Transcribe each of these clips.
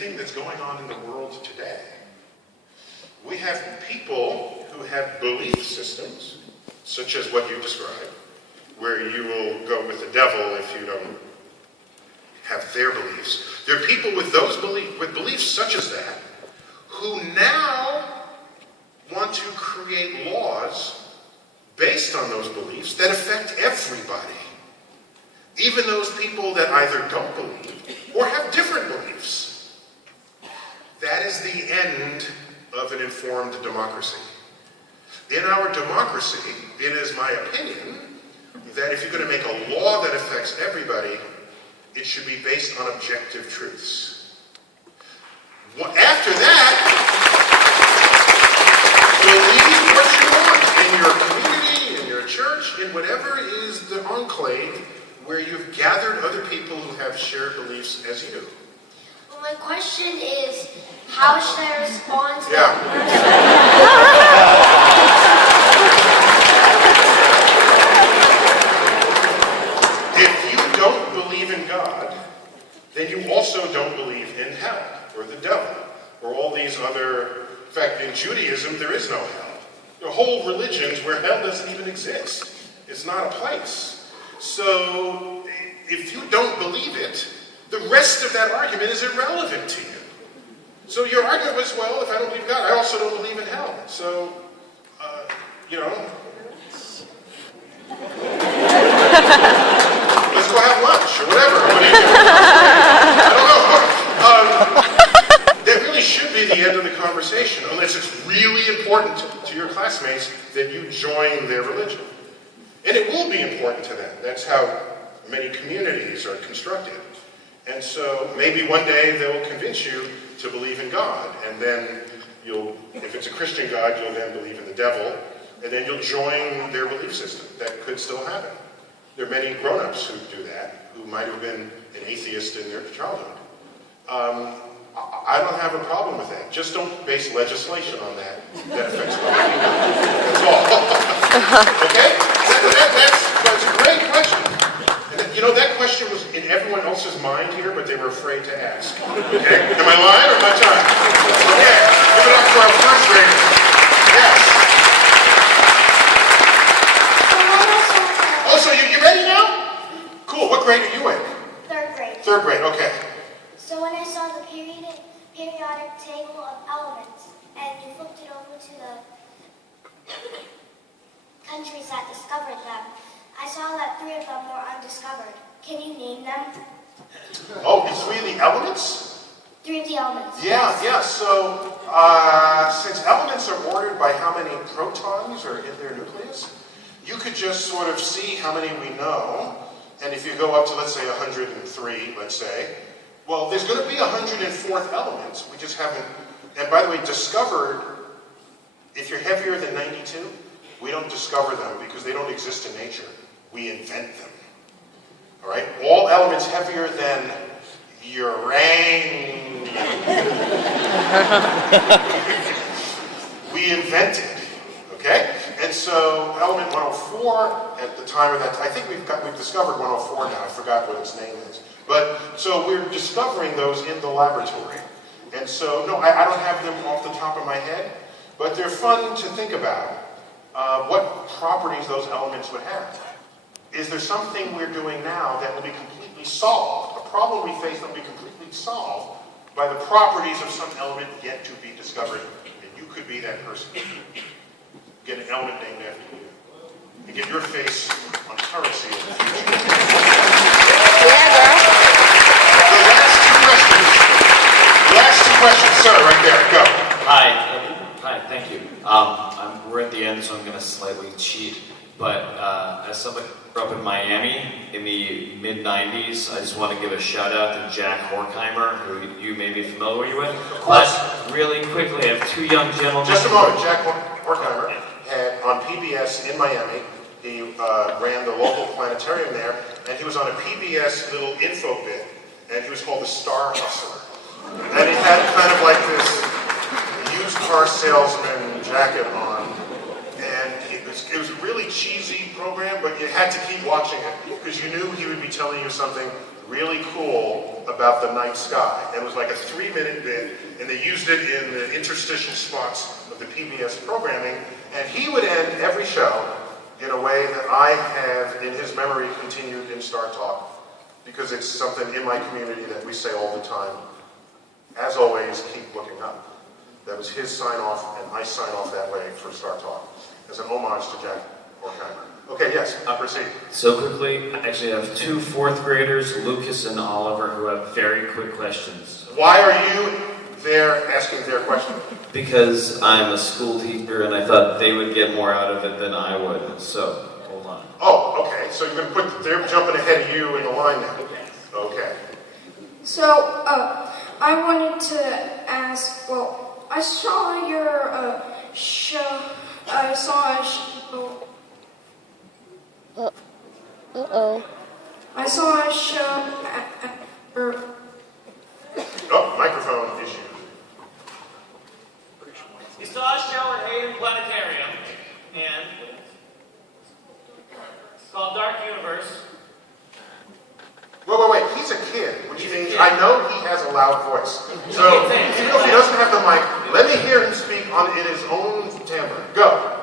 thing that's going on in the world today. We have people who have belief systems, such as what you described, where you will go with the devil if you don't have their beliefs. There are people with beliefs such as that, who now want to create laws based on those beliefs that affect everybody. Even those people that either don't believe or have different beliefs. That is the end of an informed democracy. In our democracy, it is my opinion that if you're going to make a law that affects everybody, it should be based on objective truths. After that, believe what you want in your community, in your church, in whatever is the enclave where you've gathered other people who have shared beliefs as you. Well, my question is, how should I respond to that? If you don't believe in God, then you also don't believe in hell, or the devil, or all these other... In fact, in Judaism, there is no hell. There are whole religions where hell doesn't even exist. It's not a place. So, if you don't believe it, the rest of that argument is irrelevant to you. So your argument was, well, if I don't believe God, I also don't believe in hell. So, let's go have lunch or whatever. I don't know. That really should be the end of the conversation, unless it's really important to your classmates that you join their religion. And it will be important to them. That's how many communities are constructed. And so maybe one day they'll convince you to believe in God, and then if it's a Christian God, you'll then believe in the devil, and then you'll join their belief system. That could still happen. There are many grown-ups who do that, who might have been an atheist in their childhood. I don't have a problem with that. Just don't base legislation on that affects other people. That's all. Okay? That's a great question. And that question was in everyone else's mind here, but they were afraid to ask. Okay? Am I lying or am I time? Okay. Give it up for our first graders. Yes. Oh, so you ready now? Cool. What grade are you in? Third grade. Third grade. Okay. So when I saw the periodic table of elements, and you flipped it over to the countries that discovered them, I saw that 3 of them were undiscovered. Can you name them? Oh, it's 3 of the elements? 3 of the elements. Yeah. So, since elements are ordered by how many protons are in their nucleus, you could just sort of see how many we know. And if you go up to, let's say, 103, let's say, well, there's going to be 104th elements. We just haven't, and by the way, discovered, if you're heavier than 92, we don't discover them because they don't exist in nature. We invent them. All right? All elements heavier than uranium, we invented. Okay? And so element 104 at the time of that, I think we've discovered 104 now. I forgot what its name is. But so we're discovering those in the laboratory. And so, no, I don't have them off the top of my head, but they're fun to think about. What properties those elements would have. Is there something we're doing now that will be completely solved? A problem we face that will be completely solved by the properties of some element yet to be discovered, and you could be that person. Get an element named after you. And get your face on currency in the future. Yeah, girl. The last two questions, sir, right there, go. Hi, thank you. We're at the end, so I'm going to slightly cheat. But as somebody who grew up in Miami in the mid-90s, I just want to give a shout out to Jack Horkheimer, who you may be familiar with. But really quickly, I have 2 young gentlemen. Just a moment. Jack Horkheimer had on PBS in Miami. He ran the local planetarium there, and he was on a PBS little info bit, and he was called the Star Hustler. And he had kind of like this used car salesman jacket on, and it was a really cheesy program, but you had to keep watching it because you knew he would be telling you something really cool about the night sky. And it was like a 3-minute bit, and they used it in the interstitial spots of the PBS programming, and he would end every show in a way that I have, in his memory, continued in Star Talk, because it's something in my community that we say all the time. As always, keep looking up. That was his sign-off, and I sign off that way for Star Talk, as an homage to Jack Horkheimer. Okay, yes, proceed. So quickly, I actually have 2 4th graders, Lucas and Oliver, who have very quick questions. Why are you there asking their question? Because I'm a school teacher and I thought they would get more out of it than I would. So, hold on. Oh, okay, so you're going to they're jumping ahead of you in the line now. Okay. So, I wanted to ask, well, I saw your show, I saw a show. Uh-oh. I saw a show Oh, microphone issue. We saw a show at Hayden Planetarium, and it's called Dark Universe. Wait, he's a kid, which means I know he has a loud voice. So, even if he doesn't have the mic, let me hear him speak in his own timbre. Go.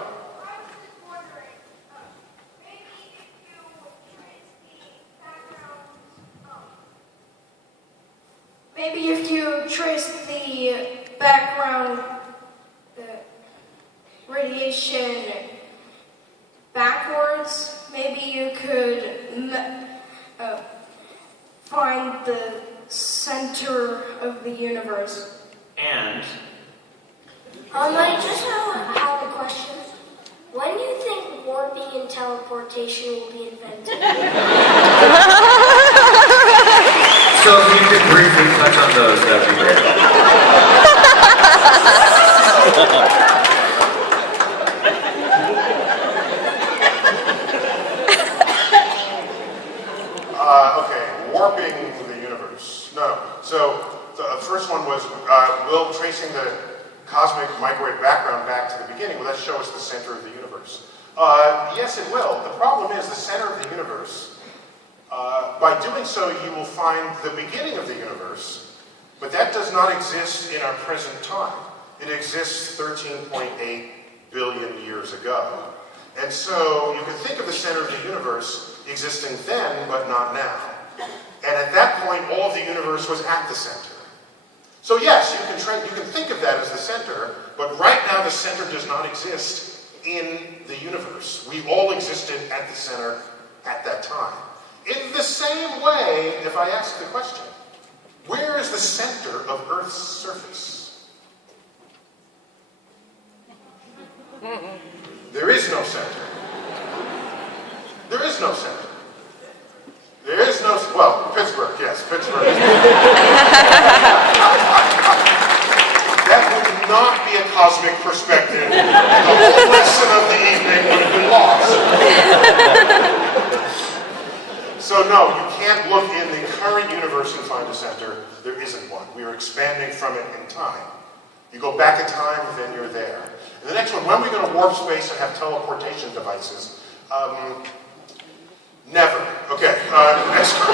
Maybe if you trace the background radiation backwards, maybe you could find the center of the universe. And I just have a question. When do you think warping and teleportation will be invented? so if you could briefly touch on those, that would be great. Okay, warping the universe. No. So the first one was, will tracing the cosmic microwave background back to the beginning, will that show us the center of the universe? Yes, it will. The problem is the center of the universe. By doing so, you will find the beginning of the universe, but that does not exist in our present time. It exists 13.8 billion years ago. And so you can think of the center of the universe existing then, but not now. And at that point, all of the universe was at the center. So yes, you can think of that as the center, but right now the center does not exist in the universe. We all existed at the center at that time. In the same way, if I ask the question, where is the center of Earth's surface? There is no center. There is no center. There is no, well, Pittsburgh, yes, Pittsburgh. That would not be a cosmic perspective. The whole lesson of the evening would have been lost. So no, you can't look in the current universe and find a center. There isn't one. We are expanding from it in time. You go back in time, then you're there. And the next one, when are we going to warp space and have teleportation devices? Never. Okay. Next one.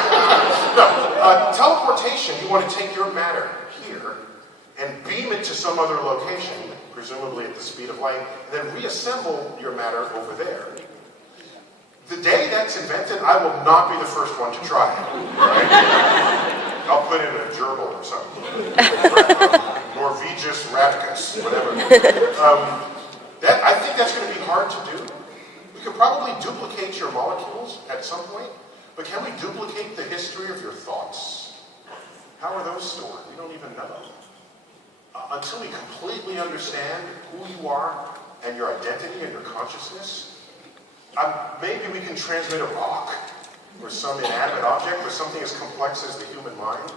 No. Teleportation, you want to take your matter here and beam it to some other location, presumably at the speed of light, and then reassemble your matter over there. The day that's invented, I will not be the first one to try it. Right? I'll put in a gerbil or something. Norvegus radicus, whatever. I think that's going to be hard to do. We could probably duplicate your molecules at some point, but can we duplicate the history of your thoughts? How are those stored? We don't even know. Until we completely understand who you are and your identity and your consciousness, maybe we can transmit a rock or some inanimate object or something as complex as the human mind.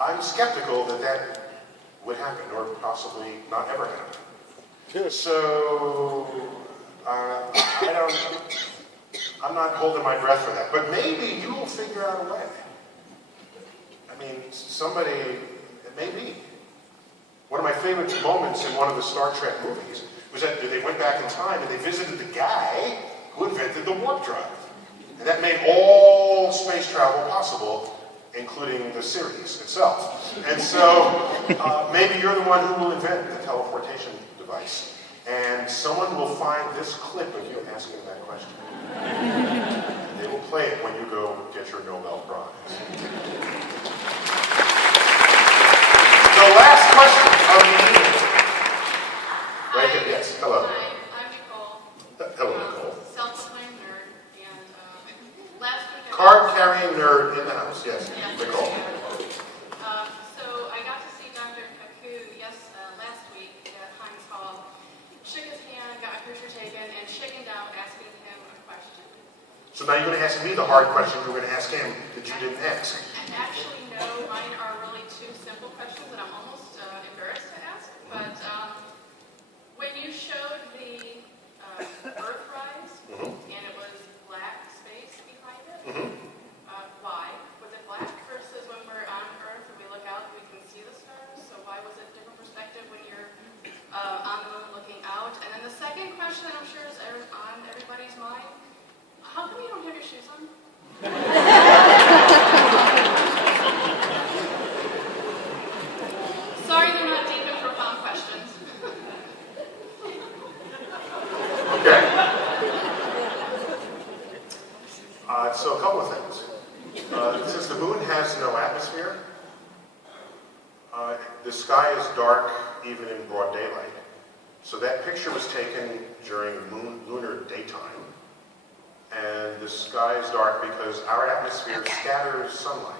I'm skeptical that that would happen, or possibly not ever happen. So, I'm not holding my breath for that, but maybe you will figure out a way. I mean, maybe. One of my favorite moments in one of the Star Trek movies was that they went back in time and they visited the guy who invented the warp drive. And that made all space travel possible including the series itself. And so maybe you're the one who will invent the teleportation device. And someone will find this clip of you asking that question. And they will play it when you go get your Nobel Prize. The last question of the evening. Right here, yes, hello. Hi, I'm Nicole. Hello, Nicole. Self-proclaimed nerd, and last week Card-carrying nerd in the house, yes, Nicole. So I got to see Dr. Kaku last week at Heinz Hall. Shook his hand, got a picture taken, and chickened out asking him a question. So now you're going to ask me the hard question you're going to ask him that you didn't ask. Actually, no, mine are really two simple questions that I'm almost embarrassed to ask. But when you showed the Earthrise, and it was black space behind it, why? Was it black versus when we're on Earth and we look out and we can see the stars? So why was it a different perspective when you're on the moon looking out? And then the second question that I'm sure is on everybody's mind, how come you don't have your shoes on? Sorry they're not deep and profound questions. Okay. So a couple of things. Since the moon has no atmosphere, the sky is dark even in broad daylight. So that picture was taken during lunar daytime. And the sky is dark because our atmosphere scatters sunlight.